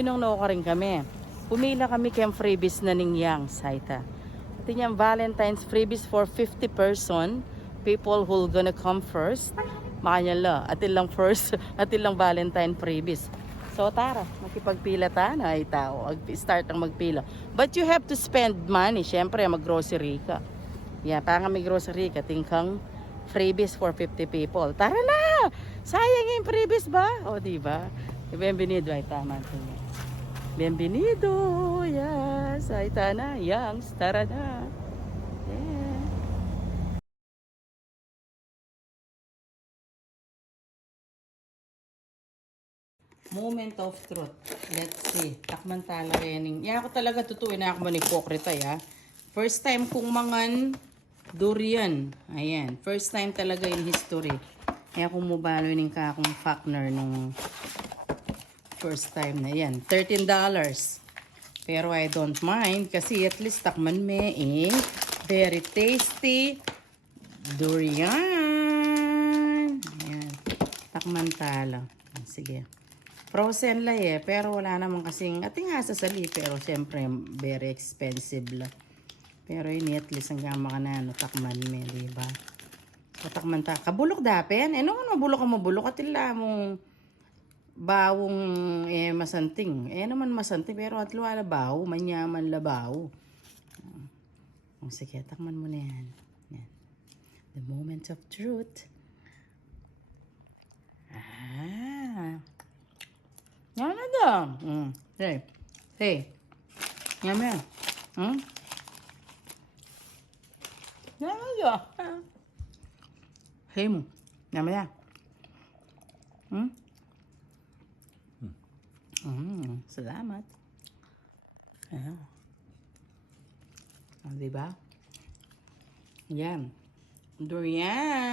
yun ang nauka rin kami. Pumila kami kayang freebies na ningyang saita. Ito niyang Valentine's freebies for 50 person. People who gonna come first. Makanya la, atin lang first, atin lang Valentine freebies. So tara, makipagpila ta na ay tao. Start ang magpila. But you have to spend money. Siyempre, mag-grocery ka. Yan, para may grocery ka, tingkang freebies for 50 people. Tara na! Sayang yung freebies ba? O, diba? Bienvenido, ay tama. Bienvenido! Yes! Ay tana, yangs, tara na! Yeah. Moment of truth. Let's see. Takman tala rening. Yan ako talaga tutuin na ako manipokrita ya. First time kong mangan durian. Ayan. First time talaga in history. Kaya kung mubalo yung kakong Faulkner nung first time na yan. $13. Pero I don't mind kasi at least takman me very tasty durian. Ayan. Takman tala. Sige. Frozen la pero wala naman kasing ating asa sali pero siyempre very expensive la. Pero ini at least hanggang makanano takman me, diba? Katakman ta. Kabulok dapen. Nung mabulok ka mabulok atila mong bawong masanting. Naman masanting pero at luwala baw, manyaman labaw. Sige, takman mo na yan. Yan. The moment of truth. Yan na daw. Hey. Hey. Yan na. Yan na daw. Hey mo. Yan na. Salamat. Ayan. Diba? Yan. Durian.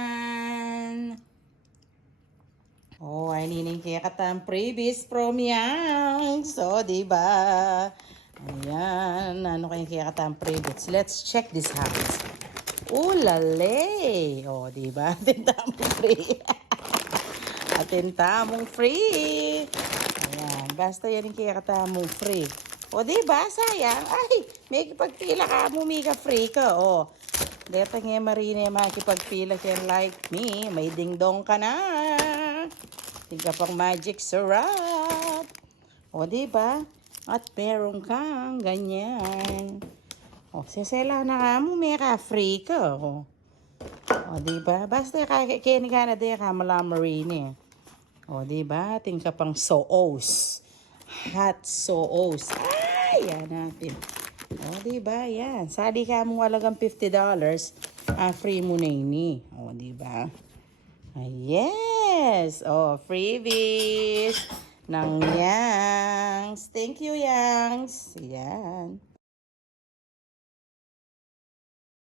Oh, ay nining kaya katang freebies from yang. So, diba? Ayan. Ano kaya katang freebies? Let's check this house. Lale. Oh, diba? Atintamong free. Atintamong free. Ayan. Basta yan yung kaya katamong free. O, diba? Sayang. Ay, may kipagpila ka. Mumika free ka. O. Deta nga marina yung makikipagpila ka like me. May dingdong ka na. Tingka pang magic syrup. O, diba? At meron kang ganyan. O, sisela na ka mo. May ka free ka. O, diba? Basta kini ka na di ka malamarine. O, diba? Tingka pang soos. Hot soos. Ay, yan natin. O, diba? Yan. Sali ka mo walagang $50. Free mo na ini. O, diba? Yes! Oh, freebies ng Yangs. Thank you, Yangs. Yan.